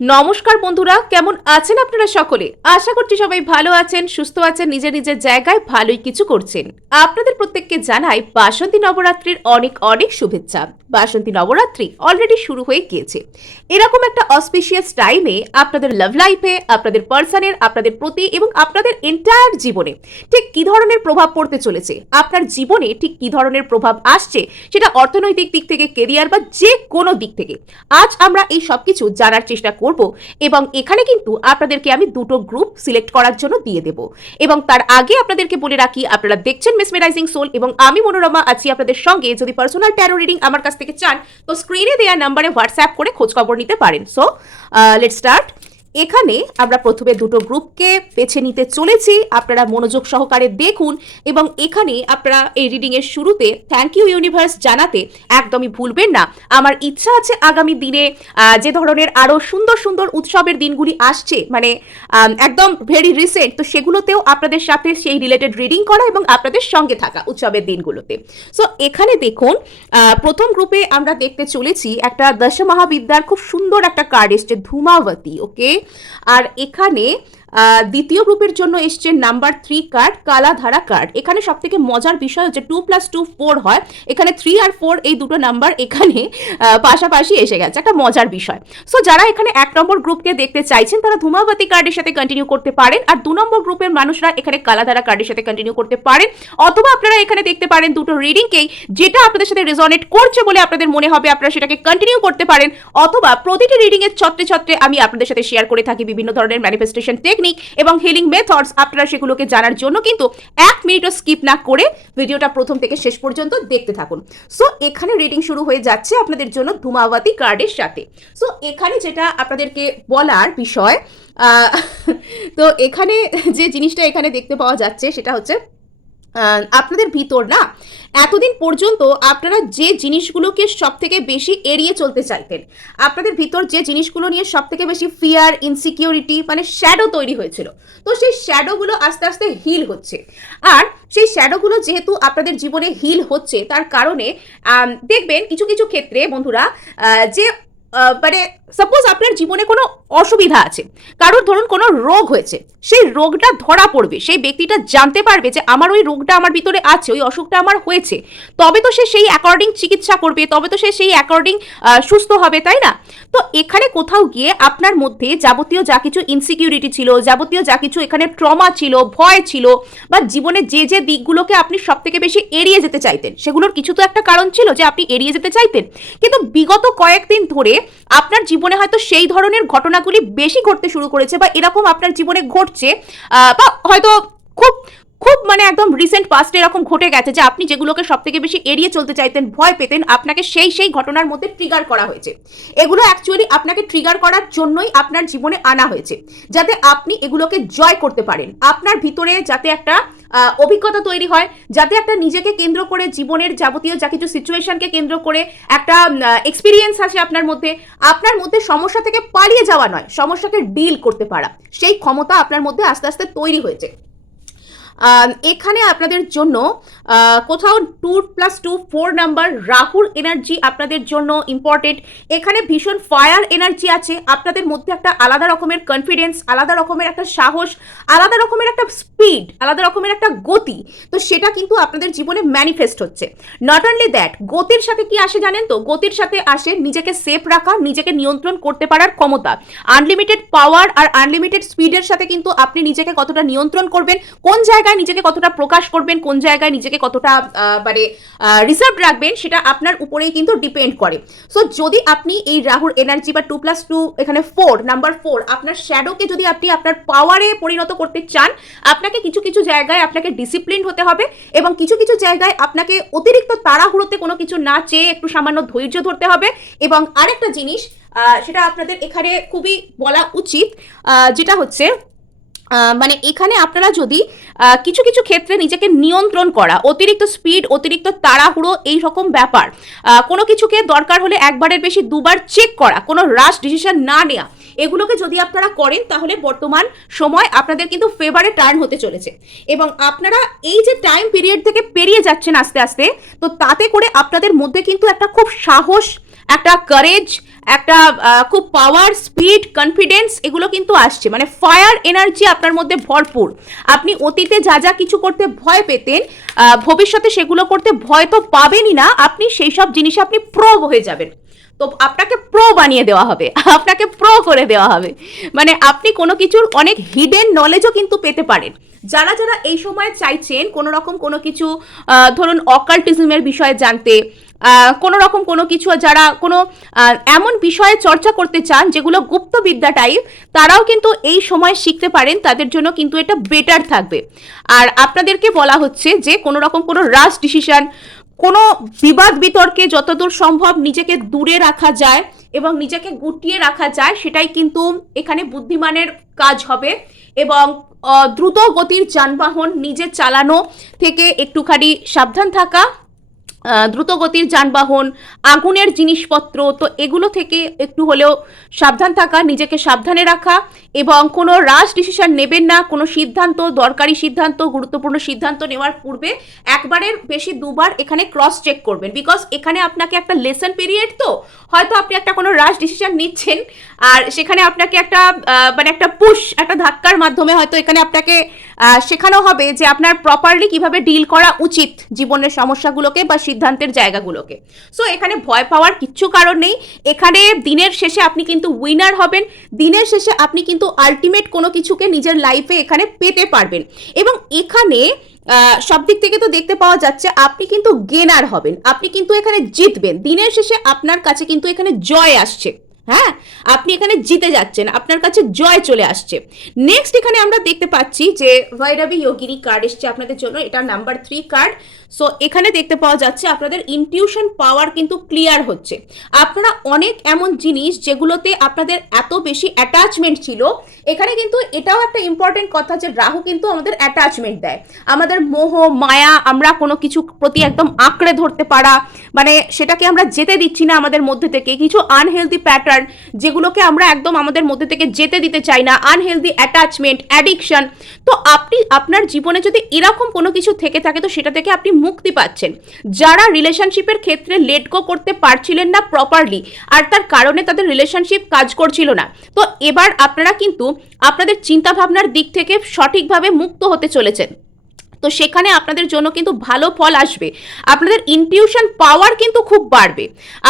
নমস্কার বন্ধুরা, কেমন আছেন আপনারা সকলে? আশা করছি সবাই ভালো আছেন, সুস্থ আছেন, নিজের নিজের জায়গায় ভালোই কিছু করছেন। আপনাদের প্রত্যেককে জানাই বাসন্তী নবরাত্রির অনেক অনেক শুভেচ্ছা। বাসন্তী নবরাত্রি অলরেডি শুরু হয়ে গিয়েছে। এরকম একটা অসপিশিয়াস টাইমে আপনাদের লাভ লাইফে, আপনাদের পার্সনের, আপনাদের প্রতি এবং আপনাদের এন্টায়ার জীবনে ঠিক কি ধরনের প্রভাব পড়তে চলেছে, আপনার জীবনে ঠিক কি ধরনের প্রভাব আসছে, সেটা অর্থনৈতিক দিক থেকে, কেরিয়ার বা যে কোনো দিক থেকে আজ আমরা এই সবকিছু জানার চেষ্টা করব। এবং এখানে কিন্তু আপনাদেরকে আমি দুটো গ্রুপ সিলেক্ট করার জন্য দিয়ে দেব। এবং তার আগে আপনাদেরকে বলে রাখি, আপনারা দেখছেন মেসমেরাইজিং সোল এবং আমি মনোরমা আছি আপনাদের সঙ্গে। যদি পার্সোনাল ট্যারো রিডিং আমার কাছ থেকে চান তো স্ক্রিনে দেওয়া নাম্বারে হোয়াটসঅ্যাপ করে খোঁজ খবর নিতে পারেন। So let's start. এখানে আমরা প্রথমে দুটো গ্রুপকে বেছে নিতে চলেছি, আপনারা মনোযোগ সহকারে দেখুন। এবং এখানে আপনারা এই রিডিং এর শুরুতে থ্যাংক ইউ ইউনিভার্স জানাতে একদমই ভুলবেন না। আমার ইচ্ছা আছে আগামী দিনে যে ধরনের আরো সুন্দর সুন্দর উৎসবের দিনগুলি আসছে, মানে একদম ভেরি রিসেন্ট, তো সেগুলোতেও আপনাদের সাথে সেই রিলেটেড রিডিং করা এবং আপনাদের সঙ্গে থাকা উৎসবের দিনগুলোতে। সো এখানে দেখুন, প্রথম গ্রুপে আমরা দেখতে চলেছি একটা দশমহাবিদ্যার খুব সুন্দর একটা কার্ড এসছে, ধূমাবতী। ওকে, আর এখানে দ্বিতীয় গ্রুপের জন্য এসছে নাম্বার 3 কার্ড, কালাধারা কার্ড। এখানে সব থেকে মজার বিষয় হচ্ছে 2 + 2 4 হয়, এখানে 3 আর 4 এই দুটো নাম্বার এখানে পাশাপাশি এসে গেছে, একটা মজার বিষয়। সো যারা এখানে 1 নম্বর গ্রুপকে দেখতে চাইছেন তারা ধূমাবতী কার্ডের সাথে কন্টিনিউ করতে পারেন, আর 2 নম্বর গ্রুপের মানুষরা এখানে কালাধারা কার্ডের সাথে কন্টিনিউ করতে পারেন। অথবা আপনারা এখানে দেখতে পারেন দুটো রিডিংকেই, যেটা আপনাদের সাথে রেজনেট করছে বলে আপনাদের মনে হবে আপনারা সেটাকে কন্টিনিউ করতে পারেন। অথবা প্রতিটি রিডিং এর ছত্রে ছত্রে আমি আপনাদের সাথে শেয়ার করে থাকি বিভিন্ন ধরনের ম্যানিফেস্টেশন টেকনিক এবং হিলিং মেথডস। আপনারা সেগুলোকে জানার জন্য কিন্তু 1 মিনিটও স্কিপ না করে ভিডিওটা প্রথম থেকে শেষ পর্যন্ত দেখতে থাকুন। সো এখানে রিডিং শুরু হয়ে যাচ্ছে আপনাদের জন্য ধূমাবতী কার্ডের সাথে। সো এখানে যেটা আপনাদেরকে বলার বিষয়, তো এখানে যে জিনিসটা এখানে দেখতে পাওয়া যাচ্ছে সেটা হচ্ছে আপনাদের ভিতর না এতদিন পর্যন্ত আপনারা যে জিনিসগুলোকে সব থেকে বেশি এড়িয়ে চলতে চাইতেন, আপনাদের ভিতর যে জিনিসগুলো নিয়ে সব থেকে বেশি ফিয়ার, ইনসিকিউরিটি, মানে শ্যাডো তৈরি হয়েছিল, তো সেই শ্যাডোগুলো আস্তে আস্তে হিল হচ্ছে। আর সেই শ্যাডোগুলো যেহেতু আপনাদের জীবনে হিল হচ্ছে, তার কারণে দেখবেন কিছু কিছু ক্ষেত্রে বন্ধুরা, যে মানে সাপোজ আপনার জীবনে কোনো অসুবিধা আছে, কারোর ধরুন কোনো রোগ হয়েছে, সেই রোগটা ধরা পড়বে, সেই ব্যক্তিটা জানতে পারবে যে আমার ওই রোগটা আমার ভিতরে আছে, ওই অসুখটা আমার হয়েছে, তবে তো সে সেই অ্যাকর্ডিং চিকিৎসা করবে, তবে তো সে সেই অ্যাকর্ডিং সুস্থ হবে, তাই না? তো এখানে কোথাও গিয়ে আপনার মধ্যে যাবতীয় যা কিছু ইনসিকিউরিটি ছিল, যাবতীয় যা কিছু এখানে ট্রমা ছিল, ভয় ছিল, বা জীবনে যে যে দিকগুলোকে আপনি সব থেকে বেশি এড়িয়ে যেতে চাইতেন, সেগুলোর কিছু তো একটা কারণ ছিল যে আপনি এড়িয়ে যেতে চাইতেন। কিন্তু বিগত কয়েকদিন ধরে আপনার জীবনে হয়তো সেই ধরনের ঘটনাগুলি বেশি ঘটতে শুরু করেছে, বা এরকম আপনার জীবনে ঘটছে, বা হয়তো খুব খুব মানে একদম রিসেন্ট পাস্টে এরকম ঘটে গেছে যে আপনি যেগুলোকে সব থেকে বেশি এড়িয়ে চলতে চাইতেন, ভয় পেতেন, আপনাকে সেই সেই ঘটনার মধ্যে ট্রিগার করা হয়েছে। এগুলো অ্যাকচুয়ালি আপনাকে ট্রিগার করার জন্যই আপনার জীবনে আনা হয়েছে, যাতে আপনি এগুলোকে জয় করতে পারেন, আপনার ভিতরে যাতে একটা অভিজ্ঞতা তৈরি হয়, যাতে একটা নিজেকে কেন্দ্র করে জীবনের যাবতীয় যা কিছু সিচুয়েশনকে কেন্দ্র করে একটা এক্সপিরিয়েন্স আছে আপনার মধ্যে সমস্যা থেকে পালিয়ে যাওয়া নয়, সমস্যাকে ডিল করতে পারা, সেই ক্ষমতা আপনার মধ্যে আস্তে আস্তে তৈরি হয়েছে। এখানে আপনাদের জন্য কোথাও 2 + 2 4 নাম্বার রাহুর এনার্জি আপনাদের জন্য ইম্পর্টেন্ট। এখানে ভীষণ ফায়ার এনার্জি আছে, আপনাদের মধ্যে একটা আলাদা রকমের কনফিডেন্স, আলাদা রকমের একটা সাহস, আলাদা রকমের একটা স্পিড, আলাদা রকমের একটা গতি, তো সেটা কিন্তু আপনাদের জীবনে ম্যানিফেস্ট হচ্ছে। নট অনলি দ্যাট, গতির সাথে কি আসে জানেন তো? গতির সাথে আসে নিজেকে সেফ রাখা, নিজেকে নিয়ন্ত্রণ করতে পারার ক্ষমতা। আনলিমিটেড পাওয়ার আর আনলিমিটেড স্পিডের সাথে কিন্তু আপনি নিজেকে কতটা নিয়ন্ত্রণ করবেন, কোন জায়গায় নিজেকে কতটা প্রকাশ করবেন, কোন জায়গায় নিজেকে কতটা মানে রিজার্ভ রাখবেন, সেটা আপনার উপরেই কিন্তু ডিপেন্ড করে। সো যদি আপনি এই রাহুর এনার্জি বা 2 + 2 এখানে 4 নাম্বার 4 আপনার শ্যাডোকে যদি আপনি আপনার পাওয়ারে পরিণত করতে চান, আপনাকে কিছু কিছু জায়গায় আপনাকে ডিসিপ্লিন হতে হবে, এবং কিছু কিছু জায়গায় আপনাকে অতিরিক্ত তাড়াহুড়োতে কোনো কিছু না চেয়ে একটু সামান্য ধৈর্য ধরতে হবে। এবং আরেকটা জিনিস সেটা আপনাদের এখানে খুবই বলা উচিত, যেটা হচ্ছে মানে এখানে আপনারা যদি কিছু কিছু ক্ষেত্রে নিজেকে নিয়ন্ত্রণ করা, অতিরিক্ত স্পিড, অতিরিক্ত তাড়াহুড়ো, এই রকম ব্যাপার, কোনো কিছুকে দরকার হলে একবারের বেশি দুবার চেক করা, কোনো রাশ ডিসিশন না নেওয়া, এগুলোকে যদি আপনারা করেন তাহলে বর্তমান সময় আপনাদের কিন্তু ফেভারে টার্ন হতে চলেছে। এবং আপনারা এই যে টাইম পিরিয়ড থেকে পেরিয়ে যাচ্ছেন আস্তে আস্তে, তো তাতে করে আপনাদের মধ্যে কিন্তু একটা খুব সাহস, একটা কারেজ, একটা খুব পাওয়ার, স্পিড, কনফিডেন্স এগুলো কিন্তু আসছে, মানে ফায়ার এনার্জি আপনার মধ্যে ভরপুর। আপনি অতীতে যা যা কিছু করতে ভয় পেতেন, ভবিষ্যতে সেগুলো করতে ভয় তো পাবেনই না, আপনি সেই সব জিনিসে আপনি প্রো হয়ে যাবেন। তো আপনাকে প্রো বানিয়ে দেওয়া হবে, আপনাকে প্রো করে দেওয়া হবে, মানে আপনি কোনো কিছুর অনেক হিডেন নলেজও কিন্তু পেতে পারেন। যারা যারা এই সময় চাইছেন কোনো রকম কোনো কিছু, ধরুন অকাল্টিজমের বিষয়ে জানতে, কোনো রকম কোনো কিছু, যারা কোনো এমন বিষয়ে চর্চা করতে চান যেগুলো গুপ্তবিদ্যা টাইপ, তারাও কিন্তু এই সময় শিখতে পারেন, তাদের জন্য কিন্তু এটা বেটার থাকবে। আর আপনাদেরকে বলা হচ্ছে যে কোনো রকম কোনো রাশ ডিসিশন, কোনো বিবাদ বিতর্কে যতদূর সম্ভব নিজেকে দূরে রাখা যায় এবং নিজেকে গুটিয়ে রাখা যায়, সেটাই কিন্তু এখানে বুদ্ধিমানের কাজ হবে। এবং দ্রুত গতির যানবাহন নিজে চালানো থেকে একটুখানি সাবধান থাকা, দ্রুত গতির যানবাহন, আগুনের জিনিসপত্র, তো এগুলো থেকে একটু হলেও সাবধান থাকা, নিজেকে সাবধানে রাখা, এবং কোনো রাশ ডিসিশন নেবেন না। কোনো সিদ্ধান্ত, দরকারি সিদ্ধান্ত, গুরুত্বপূর্ণ সিদ্ধান্ত নেওয়ার পূর্বে একবারের বেশি দুবার এখানে ক্রস চেক করবেন, বিকজ এখানে আপনাকে একটা লেসন পিরিয়ড, তো হয়তো আপনি একটা কোনো রাশ ডিসিশন নিচ্ছেন আর সেখানে আপনাকে একটা মানে একটা পুশ, একটা ধাক্কার মাধ্যমে হয়তো এখানে আপনাকে শেখানো হবে যে আপনার প্রপারলি কিভাবে ডিল করা উচিত জীবনের সমস্যাগুলোকে বা সিদ্ধান্তের জায়গাগুলোকে। সো এখানে ভয় পাওয়ার কিচ্ছু কারণ নেই। এখানে দিনের শেষে আপনি কিন্তু উইনার হবেন, দিনের শেষে আপনি কিন্তু আলটিমেট কোনো কিছুকে নিজের লাইফে এখানে পেতে পারবেন। এবং এখানে সব দিক থেকে তো দেখতে পাওয়া যাচ্ছে আপনি কিন্তু গেনার হবেন, আপনি কিন্তু এখানে জিতবেন, দিনের শেষে আপনার কাছে কিন্তু এখানে জয় আসছে। হ্যাঁ, আপনি এখানে জিতে যাচ্ছেন, আপনার কাছে জয় চলে আসছে। নেক্সট এখানে আমরা দেখতে পাচ্ছি যে ভৈরবী যোগিনী কার্ড এসছে আপনাদের জন্য, এটা নাম্বার 3 কার্ড। সো এখানে দেখতে পাওয়া যাচ্ছে আপনাদের ইনটিউশন পাওয়ার কিন্তু ক্লিয়ার হচ্ছে। আপনারা অনেক এমন জিনিস যেগুলোতে আপনাদের এত বেশি অ্যাটাচমেন্ট ছিল, এখানে কিন্তু এটাও একটা ইম্পর্টেন্ট কথা যে রাহু কিন্তু আমাদের অ্যাটাচমেন্ট দেয়, আমাদের মোহ মায়া, আমরা কোনো কিছু প্রতি একদম আঁকড়ে ধরতে পারা, মানে সেটাকে আমরা যেতে দিচ্ছি না আমাদের মধ্যে থেকে, কিছু আনহেলদি প্যাটার্ন যেগুলোকে আমরা একদম আমাদের মধ্যে থেকে যেতে দিতে চাই না, আনহেলদি অ্যাটাচমেন্ট, অ্যাডিকশন। তো আপনি আপনার জীবনে যদি এরকম কোনো কিছু থেকে থাকে তো সেটা থেকে আপনি মুক্তি পাচ্ছেন। যারা রিলেশনশিপের ক্ষেত্রে লেট গো করতে পারছিলেন না প্রপারলি, আর তার কারণে তাদের রিলেশনশিপ কাজ করছিল না, তো এবার আপনারা কিন্তু আপনাদের চিন্তা ভাবনার দিক থেকে সঠিকভাবে মুক্ত হতে চলেছেন। তো সেখানে আপনাদের জন্য কিন্তু ভালো ফল আসবে, আপনাদের ইনটিউশন পাওয়ার কিন্তু খুব বাড়বে।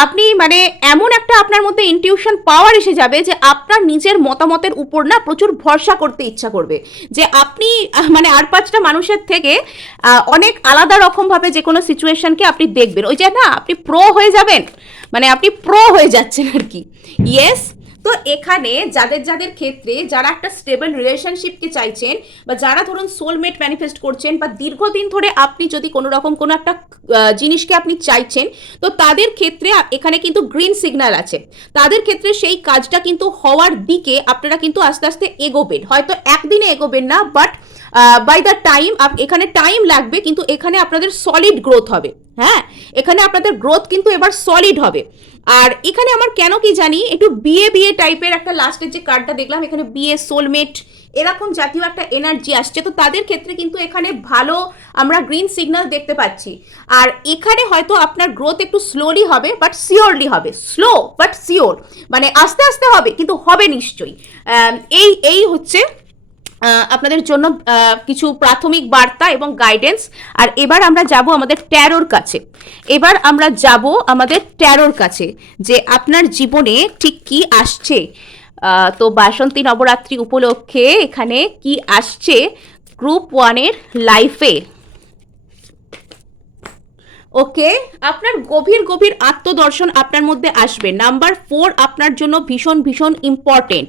আপনি মানে এমন একটা আপনার মধ্যে ইনটিউশন পাওয়ার এসে যাবে যে আপনার নিজের মতামতের উপর না প্রচুর ভরসা করতে ইচ্ছা করবে, যে আপনি মানে আর 5টা মানুষের থেকে অনেক আলাদা রকমভাবে যে কোনো সিচুয়েশনকে আপনি দেখবেন, ওই যে না আপনি প্রো হয়ে যাবেন, মানে আপনি প্রো হয়ে যাচ্ছেন আর কি। ইয়েস। তো এখানে যাদের যাদের ক্ষেত্রে যারা একটা স্টেবল রিলেশনশিপকে চাইছেন, বা যারা ধরুন সোলমেট ম্যানিফেস্ট করছেন, বা দীর্ঘদিন ধরে আপনি যদি কোনো রকম কোনো একটা জিনিসকে আপনি চাইছেন, তো তাদের ক্ষেত্রে এখানে কিন্তু গ্রিন সিগন্যাল আছে, তাদের ক্ষেত্রে সেই কাজটা কিন্তু হওয়ার দিকে আপনারা কিন্তু আস্তে আস্তে এগোবেন, হয়তো একদিনে এগোবেন না, বাট বাই দ্য টাইম, এখানে টাইম লাগবে, কিন্তু এখানে আপনাদের সলিড গ্রোথ হবে। হ্যাঁ, এখানে আপনাদের গ্রোথ কিন্তু এবার সলিড হবে। আর এখানে আমার কেন কি জানি একটু বিয়ে বিয়ে টাইপের একটা লাস্টের যে কার্ডটা দেখলাম, এখানে বিয়ে, সোলমেট এরকম জাতীয় একটা এনার্জি আসছে, তো তাদের ক্ষেত্রে কিন্তু এখানে ভালো আমরা গ্রিন সিগন্যাল দেখতে পাচ্ছি। আর এখানে হয়তো আপনার গ্রোথ একটু স্লোলি হবে, বাট সিওরলি হবে, স্লো বাট সিওর, মানে আস্তে আস্তে হবে কিন্তু হবে নিশ্চয়ই। এই হচ্ছে আপনাদের জন্য কিছু প্রাথমিক বার্তা এবং গাইডেন্স। আর এবার আমরা যাব আমাদের ট্যারোর কাছে, এবার আমরা যাব আমাদের ট্যারোর কাছে যে আপনার জীবনে ঠিক কি আসছে। তো বাসন্তী নবরাত্রি উপলক্ষে এখানে কি আসছে গ্রুপ 1-এর লাইফে। ওকে, আপনার গভীর গভীর আত্মদর্শন আপনার মধ্যে আসবে। নাম্বার 4 আপনার জন্য ভীষণ ভীষণ ইম্পর্টেন্ট।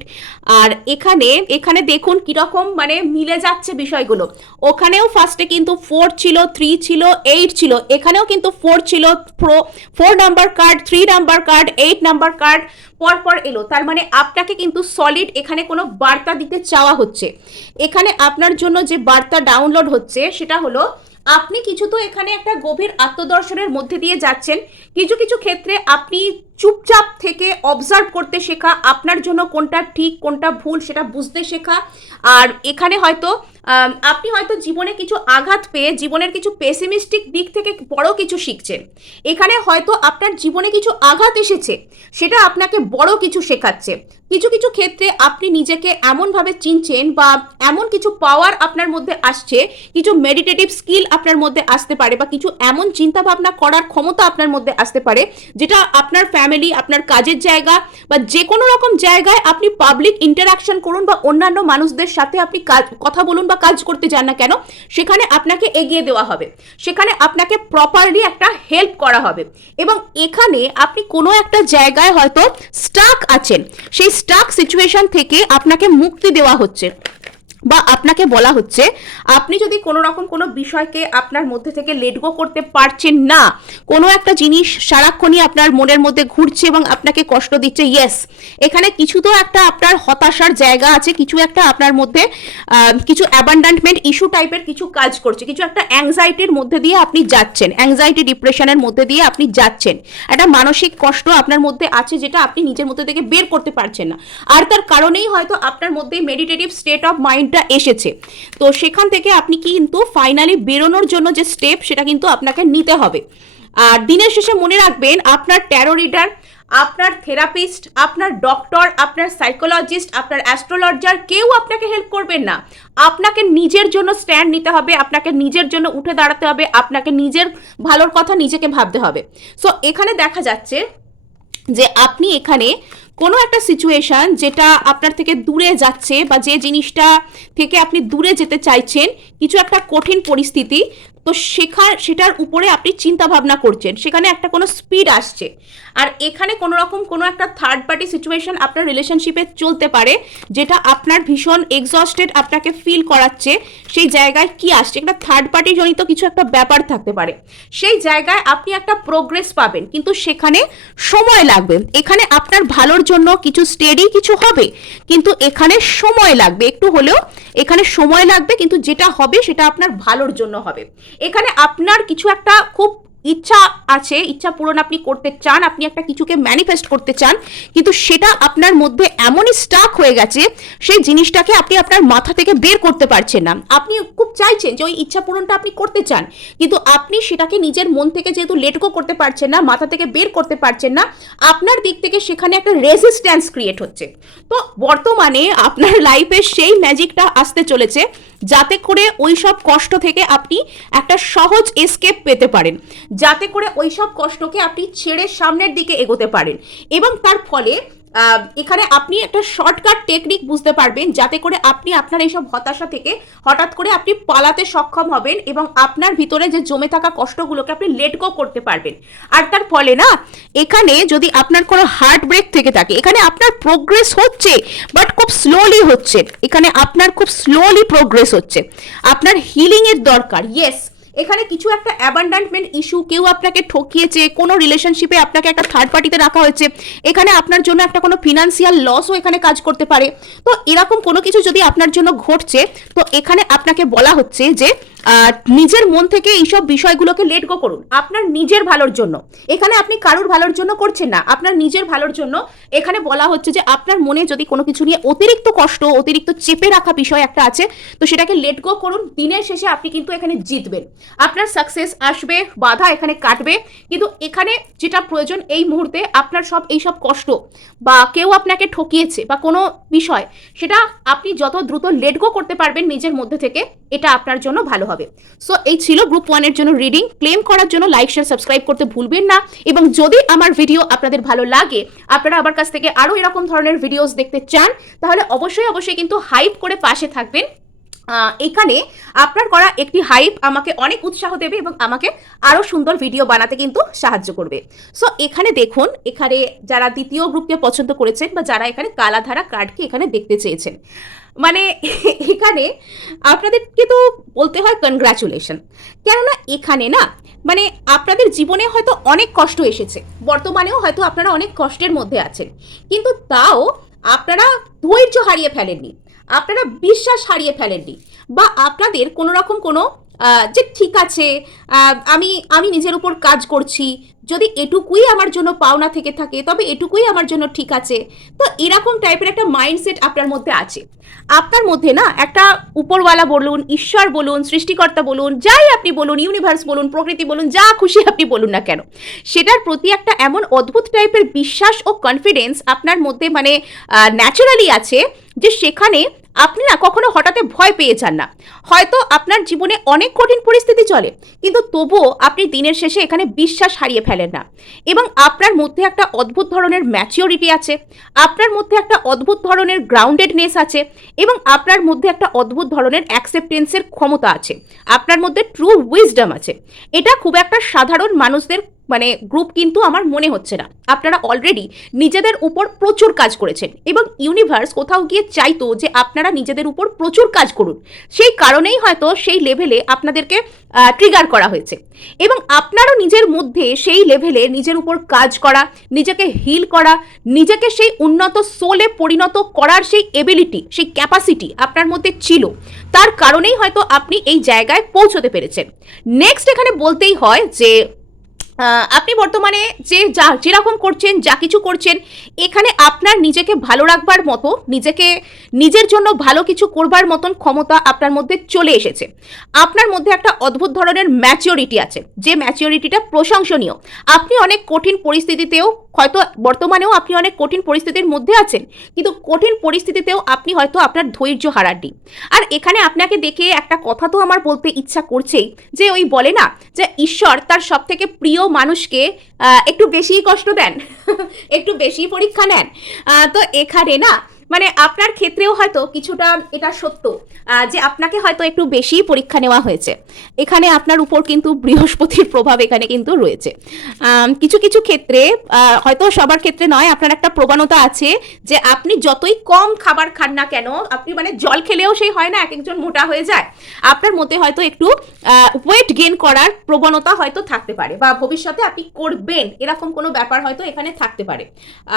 আর এখানে দেখুন কিরকম মানে মিলে যাচ্ছে বিষয়গুলো। ওখানেও ফার্স্টে কিন্তু 4 ছিল, 3 ছিল, 8 ছিল, এখানেও কিন্তু 4 ছিল, 4 number card, 3 number card, 8 number card পরপর এলো। তার মানে আপনাকে কিন্তু সলিড এখানে কোনো বার্তা দিতে চাওয়া হচ্ছে। এখানে আপনার জন্য যে বার্তা ডাউনলোড হচ্ছে সেটা হলো আপনি কিছু তো এখানে একটা গভীর আত্মদর্শনের মধ্যে দিয়ে যাচ্ছেন, কিছু কিছু ক্ষেত্রে আপনি চুপচাপ থেকে অবজার্ভ করতে শেখা, আপনার জন্য কোনটা ঠিক কোনটা ভুল সেটা বুঝতে শেখা। আর এখানে হয়তো আপনি হয়তো জীবনে কিছু আঘাত পেয়ে জীবনের কিছু পেসিমিস্টিক দিক থেকে বড় কিছু শিখছেন। এখানে হয়তো আপনার জীবনে কিছু আঘাত এসেছে, সেটা আপনাকে বড় কিছু শেখাচ্ছে। কিছু কিছু ক্ষেত্রে আপনি নিজেকে এমনভাবে চিনছেন বা এমন কিছু পাওয়ার আপনার মধ্যে আসছে, কিছু মেডিটেটিভ স্কিল আপনার মধ্যে আসতে পারে বা কিছু এমন চিন্তা ভাবনা করার ক্ষমতা আপনার মধ্যে আসতে পারে যেটা আপনার ফ্যামিলি, আপনার কাজের জায়গা বা যে কোনো রকম জায়গায় আপনি পাবলিক ইন্টারাকশন করুন বা অন্যান্য মানুষদের সাথে আপনি কথা বলুন বা কাজ করতে যান না কেন, সেখানে আপনাকে এগিয়ে দেওয়া হবে, সেখানে আপনাকে প্রপারলি একটা হেল্প করা হবে। এবং এখানে আপনি কোনো একটা জায়গায় হয়তো স্টাক আছেন, সেই স্টাক সিচুয়েশন থেকে আপনাকে মুক্তি দেওয়া হচ্ছে বা আপনাকে বলা হচ্ছে আপনি যদি কোনো রকম কোনো বিষয়কে আপনার মধ্যে থেকে লেট গো করতে পারছেন না, কোনো একটা জিনিস সারাক্ষণই আপনার মনের মধ্যে ঘুরছে এবং আপনাকে কষ্ট দিচ্ছে, ইয়েস এখানে কিছু তো একটা আপনার হতাশার জায়গা আছে, কিছু একটা আপনার মধ্যে কিছু অ্যাবান্ডান্টমেন্ট ইস্যু টাইপের কিছু কাজ করছে, কিছু একটা অ্যাংজাইটির মধ্যে দিয়ে আপনি যাচ্ছেন, অ্যাংজাইটি ডিপ্রেশনের মধ্যে দিয়ে আপনি যাচ্ছেন, একটা মানসিক কষ্ট আপনার মধ্যে আছে যেটা আপনি নিজের মধ্যে থেকে বের করতে পারছেন না। আর তার কারণেই হয়তো আপনার মধ্যে মেডিটেটিভ স্টেট অফ মাইন্ডটা এসেছে। তো সেখান থেকে আপনি কিন্তু ফাইনালি বেরোনোর জন্য যে স্টেপ সেটা কিন্তু আপনাকে নিতে হবে। আর দিনের শেষে মনে রাখবেন, আপনার ট্যারো রিডার, আপনার থেরাপিস্ট, আপনার ডক্টর, আপনার সাইকোলজিস্ট, আপনার অ্যাস্ট্রোলজার কেউ আপনাকে হেল্প করবেন না। আপনাকে নিজের জন্য স্ট্যান্ড নিতে হবে, আপনাকে নিজের জন্য উঠে দাঁড়াতে হবে, আপনাকে নিজের ভালোর কথা নিজেকে ভাবতে হবে। সো এখানে দেখা যাচ্ছে যে আপনি এখানে কোনো একটা সিচুয়েশন যেটা আপনার থেকে দূরে যাচ্ছে বা যে জিনিসটা থেকে আপনি দূরে যেতে চাইছেন, কিছু একটা কঠিন পরিস্থিতি, তো সেটার উপরে আপনি চিন্তা ভাবনা করছেন, সেখানে একটা কোনো স্পিড আসছে। আর এখানে কোনো রকম কোনো একটা থার্ড পার্টি সিচুয়েশন আপনার রিলেশনশিপে চলতে পারে যেটা আপনার ভীষণ এক্সস্টেড আপনাকে ফিল করাচ্ছে। সেই জায়গায় কি আসছে, একটা থার্ড পার্টি জনিত কিছু একটা ব্যাপার থাকতে পারে, সেই জায়গায় আপনি একটা প্রোগ্রেস পাবেন, কিন্তু সেখানে সময় লাগবে। এখানে আপনার ভালোর জন্য কিছু স্টেডি কিছু হবে, কিন্তু এখানে সময় লাগবে, একটু হলেও এখানে সময় লাগবে, কিন্তু যেটা হবে সেটা আপনার ভালোর জন্য হবে। এখানে আপনার কিছু একটা খুব ইচ্ছা আছে, ইচ্ছা পূরণ আপনি করতে চান, আপনি একটা কিছুকে ম্যানিফেস্ট করতে চান, কিন্তু সেটা আপনার মধ্যে এমনই স্টাক হয়ে গেছে, সেই জিনিসটাকে আপনি আপনার মাথা থেকে বের করতে পারছেন না। আপনি খুব চাইছেন যে ওই ইচ্ছা পূরণটা আপনি করতে চান, কিন্তু আপনি সেটাকে নিজের মন থেকে যেহেতু লেট গো করতে পারছেন না, মাথা থেকে বের করতে পারছেন না, আপনার দিক থেকে সেখানে একটা রেজিস্ট্যান্স ক্রিয়েট হচ্ছে। তো বর্তমানে আপনার লাইফে সেই ম্যাজিকটা আসতে চলেছে যাতে করে ওই সব কষ্ট থেকে আপনি একটা সহজ এসকেপ পেতে পারেন, যাতে করে ওই সব কষ্টকে আপনি ছেড়ে সামনের দিকে এগোতে পারেন। এবং তার ফলে এখানে আপনি একটা শর্টকাট টেকনিক বুঝতে পারবেন যাতে করে আপনি আপনার এইসব হতাশা থেকে হঠাৎ করে আপনি পালাতে সক্ষম হবেন এবং আপনার ভিতরে যে জমে থাকা কষ্টগুলোকে আপনি লেট গো করতে পারবেন। আর তার ফলে না, এখানে যদি আপনার কোনো হার্ট ব্রেক থেকে থাকে, এখানে আপনার প্রোগ্রেস হচ্ছে বাট খুব স্লোলি হচ্ছে, এখানে আপনার খুব স্লোলি প্রোগ্রেস হচ্ছে, আপনার হিলিং এর দরকার। ইয়েস, এখানে কিছু একটা অ্যাবান্ডান্টমেন্ট ইস্যু, কেউ আপনাকে ঠকিয়েছে, কোনো রিলেশনশিপে আপনাকে একটা থার্ড পার্টিতে রাখা হয়েছে, এখানে আপনার জন্য একটা কোনো ফিনান্সিয়াল লসও এখানে কাজ করতে পারে। তো এরকম কোনো কিছু যদি আপনার জন্য ঘটছে, তো এখানে আপনাকে বলা হচ্ছে যে নিজের মন থেকে এইসব বিষয়গুলোকে লেট গো করুন, আপনার নিজের ভালোর জন্য। এখানে আপনি কারোর ভালোর জন্য করছেন না, আপনার নিজের ভালোর জন্য। এখানে বলা হচ্ছে যে আপনার মনে যদি কোনো কিছু নিয়ে অতিরিক্ত কষ্ট, অতিরিক্ত চেপে রাখা বিষয় একটা আছে, তো সেটাকে লেট গো করুন। দিনের শেষে আপনি কিন্তু এখানে জিতবেন, আপনার সাকসেস আসবে, বাধা এখানে কাটবে। কিন্তু এখানে যেটা প্রয়োজন এই মুহূর্তে, আপনার এইসব কষ্ট বা কেউ আপনাকে ঠকিয়েছে বা কোনো বিষয়, সেটা আপনি যত দ্রুত লেট গো করতে পারবেন নিজের মধ্যে থেকে, এটা আপনার জন্য ভালো হবে। সো এই ছিল গ্রুপ 1 এর জন্য রিডিং। ক্লেম করার জন্য লাইক, শেয়ার, সাবস্ক্রাইব করতে ভুলবেন না। এবং যদি আমার ভিডিও আপনাদের ভালো লাগে, আপনারা আমার কাছ থেকে আরো এরকম ধরনের ভিডিওস দেখতে চান, তাহলে অবশ্যই কিন্তু হাইপ করে পাশে থাকবেন। এখানে আপনার করা একটি হাইপ আমাকে অনেক উৎসাহ দেবে এবং আমাকে আরো সুন্দর ভিডিও বানাতে কিন্তু সাহায্য করবে। সো এখানে দেখুন, এখানে যারা দ্বিতীয় গ্রুপকে পছন্দ করেছেন বা যারা এখানে কালাধারা কার্ডকে এখানে দেখতে চেয়েছেন, মানে এখানে আপনাদেরকে তো বলতে হয় কনগ্রাচুলেশন। কেননা এখানে না, মানে আপনাদের জীবনে হয়তো অনেক কষ্ট এসেছে, বর্তমানেও হয়তো আপনারা অনেক কষ্টের মধ্যে আছেন, কিন্তু তাও আপনারা ধৈর্য হারিয়ে ফেলেননি, আপনারা বিশ্বাস হারিয়ে ফেলেননি, বা আপনাদের কোনো রকম কোনো যে ঠিক আছে, আমি আমি নিজের উপর কাজ করছি, যদি এটুকুই আমার জন্য পাওনা থেকে থাকে তবে এটুকুই আমার জন্য ঠিক আছে। তো এরকম টাইপের একটা মাইন্ডসেট আপনার মধ্যে আছে। আপনার মধ্যে না একটা উপরওয়ালা বলুন, ঈশ্বর বলুন, সৃষ্টিকর্তা বলুন, যাই আপনি বলুন, ইউনিভার্স বলুন, প্রকৃতি বলুন, যা খুশি আপনি বলুন না কেন, সেটার প্রতি একটা এমন অদ্ভুত টাইপের বিশ্বাস ও কনফিডেন্স আপনার মধ্যে মানে ন্যাচারালি আছে, যে সেখানে আপনি না কখনো হঠাৎ ভয় পেয়ে যান না। হয়তো আপনার জীবনে অনেক কঠিন পরিস্থিতি চলে, কিন্তু তবুও আপনি দিনের শেষে এখানে বিশ্বাস হারিয়ে ফেলেন না। এবং আপনার মধ্যে একটা অদ্ভুত ধরনের ম্যাচিওরিটি আছে, আপনার মধ্যে একটা অদ্ভুত ধরনের গ্রাউন্ডেডনেস আছে, এবং আপনার মধ্যে একটা অদ্ভুত ধরনের অ্যাকসেপ্টেন্সের ক্ষমতা আছে, আপনার মধ্যে ট্রু উইজডম আছে। এটা খুব একটা সাধারণ মানুষদের মানে গ্রুপ কিন্তু আমার মনে হচ্ছে না। আপনারা অলরেডি নিজেদের উপর প্রচুর কাজ করেছেন, এবং ইউনিভার্স কোথাও গিয়ে চাইতো যে আপনারা নিজেদের উপর প্রচুর কাজ করুন। সেই কারণেই হয়তো সেই লেভেলে আপনাদেরকে ট্রিগার করা হয়েছে, এবং আপনারও নিজের মধ্যে সেই লেভেলে নিজের উপর কাজ করা, নিজেকে হিল করা, নিজেকে সেই উন্নত সোলে পরিণত করার সেই এবিলিটি, সেই ক্যাপাসিটি আপনার মধ্যে ছিল। তার কারণেই হয়তো আপনি এই জায়গায় পৌঁছতে পেরেছেন। নেক্সট এখানে বলতেই হয় যে আপনি বর্তমানে যেরকম করছেন, যা কিছু করছেন, এখানে আপনার নিজেকে ভালো রাখবার মতো, নিজের জন্য ভালো কিছু করবার মতন ক্ষমতা আপনার মধ্যে চলে এসেছে। আপনার মধ্যে একটা অদ্ভুত ধরনের ম্যাচিওরিটি আছে, যে ম্যাচিওরিটিটা প্রশংসনীয়। আপনি অনেক কঠিন পরিস্থিতিতেও, হয়তো বর্তমানেও আপনি অনেক কঠিন পরিস্থিতির মধ্যে আছেন, কিন্তু কঠিন পরিস্থিতিতেও আপনি হয়তো আপনার ধৈর্য হারাননি। আর এখানে আপনাকে দেখে একটা কথা তো আমার বলতে ইচ্ছা করছেই, যে ওই বলে না যে ঈশ্বর তার সব থেকে প্রিয় মানুষকে একটু বেশিই কষ্ট দেন, একটু বেশি পরীক্ষা নেন। তো এখানে না মানে আপনার ক্ষেত্রেও হয়তো কিছুটা এটা সত্য, যে আপনাকে হয়তো একটু বেশি পরীক্ষা নেওয়া হয়েছে। এখানে আপনার উপর কিন্তু বৃহস্পতির প্রভাব এখানে কিন্তু রয়েছে। কিছু কিছু ক্ষেত্রে, হয়তো সবার ক্ষেত্রে নয়, আপনার একটা প্রবণতা আছে যে আপনি যতই কম খাবার খান না কেন, আপনি মানে জল খেলেও সেই হয় না এক একজন মোটা হয়ে যায়, আপনার মধ্যে হয়তো একটু ওয়েট গেইন করার প্রবণতা হয়তো থাকতে পারে, বা ভবিষ্যতে আপনি করবেন এরকম কোনো ব্যাপার হয়তো এখানে থাকতে পারে।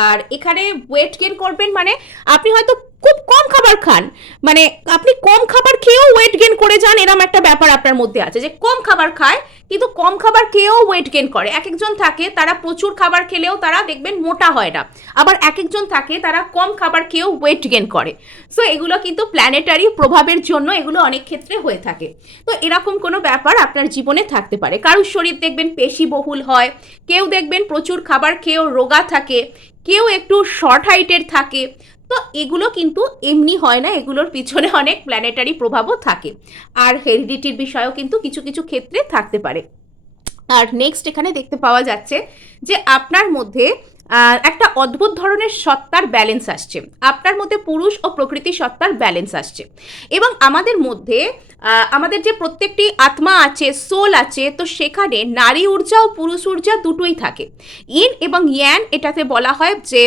আর এখানে ওয়েট গেইন করবেন মানে আপনি হয়তো খুব কম খাবার খান, মানে আপনি কম খাবার খেয়েও ওয়েট গেইন করে যান, এরকম একটা ব্যাপার আপনার মধ্যে আছে, যে কম খাবার খায় কিন্তু কম খাবার খেয়েও ওয়েট গেইন করে। এক একজন থাকে তারা প্রচুর খাবার খেলেও তারা দেখবেন মোটা হয় না, আবার এক একজন থাকে তারা কম খাবার খেয়েও ওয়েট গেইন করে। সো এগুলো কিন্তু প্ল্যানেটারি প্রভাবের জন্য এগুলো অনেক ক্ষেত্রে হয়ে থাকে। তো এরকম কোনো ব্যাপার আপনার জীবনে থাকতে পারে। কারোর শরীর দেখবেন পেশিবহুল হয়, কেউ দেখবেন প্রচুর খাবার খেয়েও রোগা থাকে, কেউ একটু শর্ট হাইটের থাকে। তো এগুলো কিন্তু এমনি হয় না, এগুলোর পিছনে অনেক প্ল্যানেটারি প্রভাবও থাকে, আর হেরিডিটির বিষয়ও কিন্তু কিছু কিছু ক্ষেত্রে থাকতে পারে। আর নেক্সট এখানে দেখতে পাওয়া যাচ্ছে যে আপনার মধ্যে একটা অদ্ভুত ধরনের সত্তার ব্যালেন্স আসছে, আপনার মধ্যে পুরুষ ও প্রকৃতি সত্তার ব্যালেন্স আসছে। এবং আমাদের মধ্যে আমাদের যে প্রত্যেকটি আত্মা আছে, সোল আছে, তো সেখানে নারী ঊর্জা ও পুরুষ ঊর্জা দুটোই থাকে। ইন এবং ইয়ান এটাতে বলা হয় যে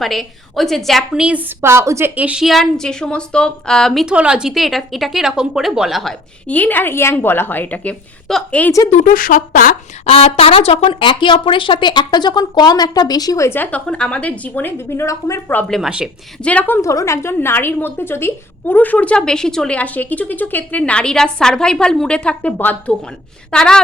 মানে ওই যে জাপানিজ বা ওই যে এশিয়ান যে সমস্ত মিথোলজিতে এটাকে এরকম করে বলা হয়, ইন আর ইয়াং বলা হয় এটাকে। তো এই যে দুটো সত্তা, তারা যখন একে অপরের সাথে একটা যখন কম একটা বেশি হয়ে যায়, তখন আমাদের জীবনে বিভিন্ন রকমের প্রবলেম আসে। যেরকম ধরুন একজন নারীর মধ্যে যদি পুরুষ ঊর্জা বেশি চলে আসে, কিছু কিছু ক্ষেত্রে নারীরা সার্ভাইভাল মুডে থাকতে বাধ্য হন। তারা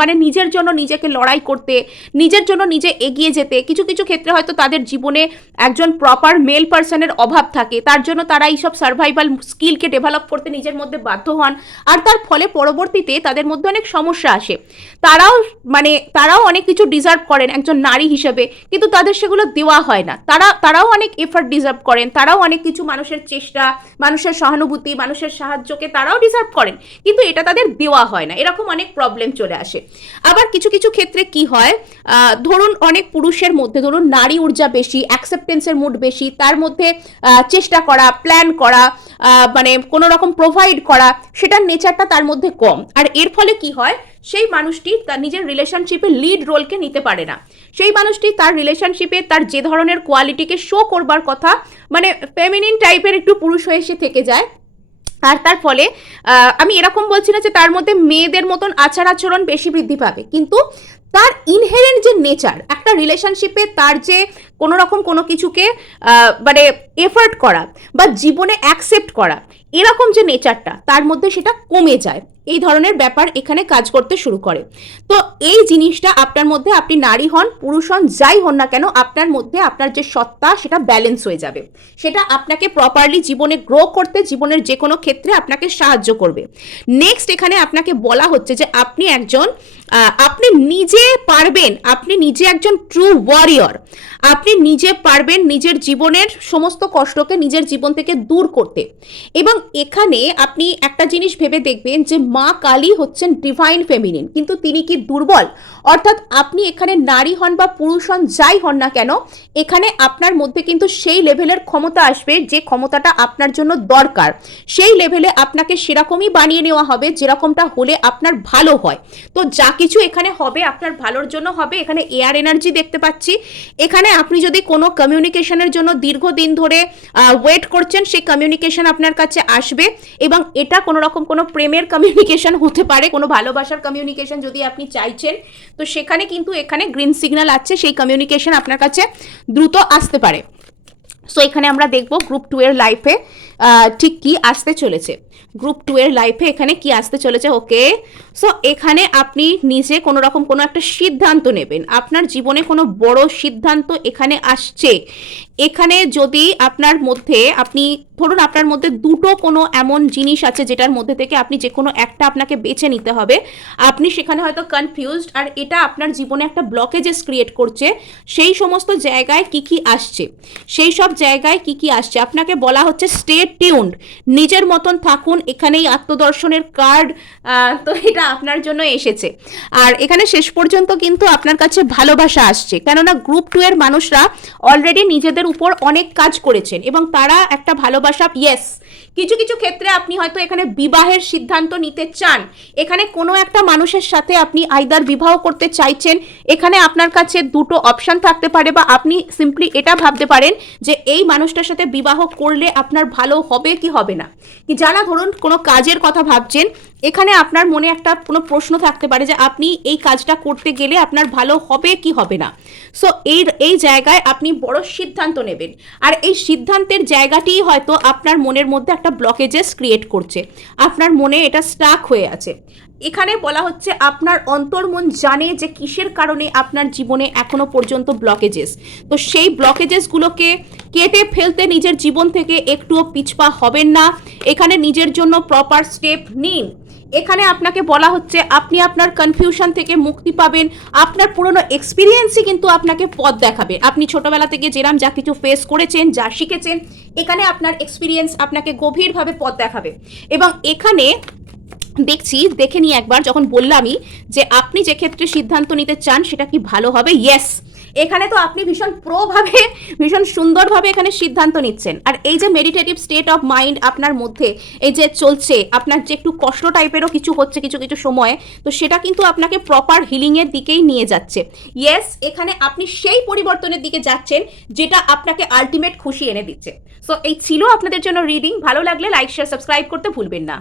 মানে নিজের জন্য নিজেকে লড়াই করতে, নিজের জন্য নিজে এগিয়ে যেতে, কিছু কিছু ক্ষেত্রে হয়তো তাদের জীবনে একজন প্রপার মেল পার্সনের অভাব থাকে, তার জন্য তারা এইসব সার্ভাইভাল স্কিলকে ডেভেলপ করতে নিজের মধ্যে বাধ্য হন। আর তার ফলে পরবর্তীতে তাদের মধ্যে অনেক সমস্যা আসে। তারাও অনেক কিছু ডিজার্ভ করেন একজন নারী হিসেবে, কিন্তু তাদের সেগুলো দেওয়া হয় না। তারাও অনেক এফর্ট ডিজার্ভ করেন, তারাও অনেক কিছু মানুষের চেষ্টা, মানুষের সহানুভূতি, মানুষের সাহায্যকে তারাও ডিজার্ভ করেন, কিন্তু এটা তাদের দেওয়া হয় না। এরকম অনেক প্রবলেম চলে আসে। আবার কিছু কিছু ক্ষেত্রে কি হয়, ধরুন অনেক পুরুষের মধ্যে ধরুন নারী ঊর্জা বেশি, অ্যাকসেপ্টেন্সের মুড বেশি, তার মধ্যে চেষ্টা করা, প্ল্যান করা, মানে কোনো রকম প্রোভাইড করা, সেটার নেচারটা তার মধ্যে কম। আর এর ফলে কি হয়, সেই মানুষটি তার নিজের রিলেশনশিপে লিড রোলকে নিতে পারে না। সেই মানুষটি তার রিলেশনশিপে তার যে ধরনের কোয়ালিটিকে শো করবার কথা, মানে ফেমিনিন টাইপের একটু পুরুষ হয়ে সে থেকে যায়। আর তার ফলে আমি এরকম বলছি না যে তার মধ্যে মেয়েদের মতন আচার আচরণ বেশি বৃদ্ধি পাবে, কিন্তু তার ইনহেরেন্ট যে নেচার একটা রিলেশনশিপে, তার যে কোনো রকম কোনো কিছুকে মানে এফার্ট করা বা জীবনে অ্যাকসেপ্ট করা, এরকম যে নেচারটা তার মধ্যে সেটা কমে যায়। এই ধরনের ব্যাপার এখানে কাজ করতে শুরু করে। তো এই জিনিসটা আপনার মধ্যে, আপনি নারী হন পুরুষ হন যাই হন না কেন, আপনার মধ্যে আপনার যে সত্তা সেটা ব্যালেন্স হয়ে যাবে। সেটা আপনাকে প্রপারলি জীবনে গ্রো করতে, জীবনের যে কোনো ক্ষেত্রে আপনাকে সাহায্য করবে। নেক্সট এখানে আপনাকে বলা হচ্ছে যে আপনি একজন আপনি নিজে পারবেন, আপনি নিজে একজন ট্রু ওয়ারিয়র। আপনি নিজে পারবেন নিজের জীবনের সমস্ত কষ্টকে নিজের জীবন থেকে দূর করতে। এবং এখানে আপনি একটা জিনিস ভেবে দেখবেন যে মা কালী হচ্ছেন ডিভাইন ফেমিনিন, কিন্তু তিনি কি দুর্বল? অর্থাৎ আপনি এখানে নারী হন বা পুরুষ হন যাই হন না কেন, এখানে আপনার মধ্যে কিন্তু সেই লেভেলের ক্ষমতা আসবে যে ক্ষমতাটা আপনার জন্য দরকার। সেই লেভেলে আপনাকে সেরকমই বানিয়ে নেওয়া হবে যেরকমটা হলে আপনার ভালো হয়। তো যা কিছু এখানে হবে আপনার ভালোর জন্য হবে। এখানে এয়ার এনার্জি দেখতে পাচ্ছি। এখানে আপনি যদি কোনো কমিউনিকেশনের জন্য দীর্ঘদিন ধরে ওয়েট করছেন, সেই কমিউনিকেশন আপনার কাছে আসবে। এবং এটা কোনো রকম কোনো প্রেমের কমিউনিকেশন হতে পারে, কোনো ভালোবাসার কমিউনিকেশন যদি আপনি চাইছেন, তো সেখানে কিন্তু এখানে গ্রিন সিগন্যাল আছে, সেই কমিউনিকেশন আপনার কাছে দ্রুত আসতে পারে। সো এখানে আমরা দেখব গ্রুপ 2 এর লাইফে ঠিক কি আসতে চলেছে। গ্রুপ 2 এর লাইফে এখানে কি আসতে চলেছে। ওকে, সো এখানে আপনি নিজে কোনো রকম কোনো একটা সিদ্ধান্ত নেবেন। আপনার জীবনে কোনো বড় সিদ্ধান্ত এখানে আসছে। এখানে যদি আপনার মধ্যে, আপনি ধরুন আপনার মধ্যে দুটো কোনো এমন জিনিস আছে যেটার মধ্যে থেকে আপনি যে কোনো একটা আপনাকে বেছে নিতে হবে। আপনি সেখানে হয়তো কনফিউজড, আর এটা আপনার জীবনে একটা ব্লকেজেস ক্রিয়েট করছে। সেই সমস্ত জায়গায় কি কি আসছে, সেই সব জায়গায় কি কি আসছে আপনাকে বলা হচ্ছে স্টে টিউনড, নিজের মতন থাকুন। এখানেই আত্মদর্শনের কার্ড, তো এটা আপনার জন্য এসেছে। আর এখানে শেষ পর্যন্ত কিন্তু আপনার কাছে ভালোবাসা আসছে, কেননা গ্রুপ 2 এর মানুষরা অলরেডি নিজেদের উপর অনেক কাজ করেছেন এবং তারা একটা ভালোবাসা, ইয়েস, কিছু কিছু ক্ষেত্রে আপনি হয়তো এখানে বিবাহের সিদ্ধান্ত নিতে চান। এখানে কোনো একটা মানুষের সাথে আপনি আইদার বিবাহ করতে চাইছেন। এখানে আপনার কাছে দুটো অপশন থাকতে পারে, বা আপনি সিম্পলি এটা ভাবতে পারেন যে এই মানুষটার সাথে বিবাহ করলে আপনার ভালো হবে কি হবে না। কি যারা ধরুন কোনো কাজের কথা ভাবছেন, এখানে আপনার মনে একটা কোনো প্রশ্ন থাকতে পারে যে আপনি এই কাজটা করতে গেলে আপনার ভালো হবে কি হবে না। সো এই জায়গায় আপনি বড় সিদ্ধান্ত নেবেন, আর এই সিদ্ধান্তের জায়গাটিই হয়তো আপনার মনের মধ্যে একটা ব্লকেজেস ক্রিয়েট করছে। আপনার মনে এটা স্টাক হয়ে আছে। এখানে বলা হচ্ছে আপনার অন্তর্মন জানে যে কিসের কারণে আপনার জীবনে এখনো পর্যন্ত ব্লকেজেস। তো সেই ব্লকেজেসগুলোকে কেটে ফেলতে নিজের জীবন থেকে একটুও পিছপা হবেন না। এখানে নিজের জন্য প্রপার স্টেপ নিন। এখানে আপনাকে বলা হচ্ছে আপনি আপনার কনফিউশন থেকে মুক্তি পাবেন। আপনার পুরনো এক্সপিরিয়েন্সই কিন্তু আপনাকে পথ দেখাবে। আপনি ছোটবেলা থেকে যেরাম যা কিছু ফেস করেছেন, যা শিখেছেন, এখানে আপনার এক্সপিরিয়েন্স আপনাকে গভীরভাবে পথ দেখাবে। এবং এখানে দেখে নিই একবার, যখন বললামই যে আপনি যে ক্ষেত্রে সিদ্ধান্ত নিতে চান সেটা কি ভালো হবে, ইয়েস, এখানে তো আপনি ভীষণ প্রোভাবে, ভীষণ সুন্দরভাবে এখানে সিদ্ধান্ত নিচ্ছেন। আর এই যে মেডিটেটিভ স্টেট অফ মাইন্ড আপনার মধ্যে এই যে চলছে, আপনার যে একটু কষ্ট টাইপেরও কিছু হচ্ছে কিছু কিছু সময়ে, তো সেটা কিন্তু আপনাকে প্রপার হিলিংয়ের দিকেই নিয়ে যাচ্ছে। ইয়েস, এখানে আপনি সেই পরিবর্তনের দিকে যাচ্ছেন যেটা আপনাকে আলটিমেট খুশি এনে দিচ্ছে। সো এই ছিল আপনাদের জন্য রিডিং। ভালো লাগলে লাইক শেয়ার সাবস্ক্রাইব করতে ভুলবেন না।